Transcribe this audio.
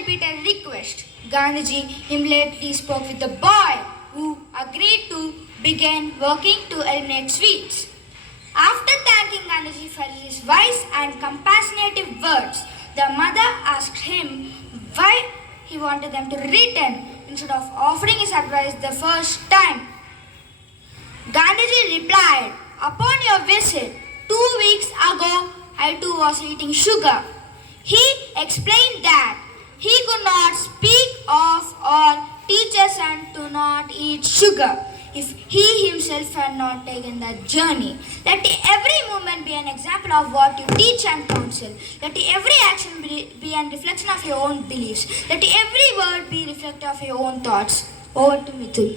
repeated request, Gandhiji immediately spoke with the boy, who agreed to begin working to eliminate sweets. After thanking Gandhiji for his wise and compassionate words, the mother asked him why he wanted them to return instead of offering his advice the first time. Gandhiji replied, "Upon your visit 2 weeks ago, I too was eating sugar." He explained that he could not speak of or teach a son to not eat sugar if he himself had not taken that journey. Let every moment be an example of what you teach and counsel. Let every action be a reflection of your own beliefs. Let every word be reflective of your own thoughts. Over to Mithul.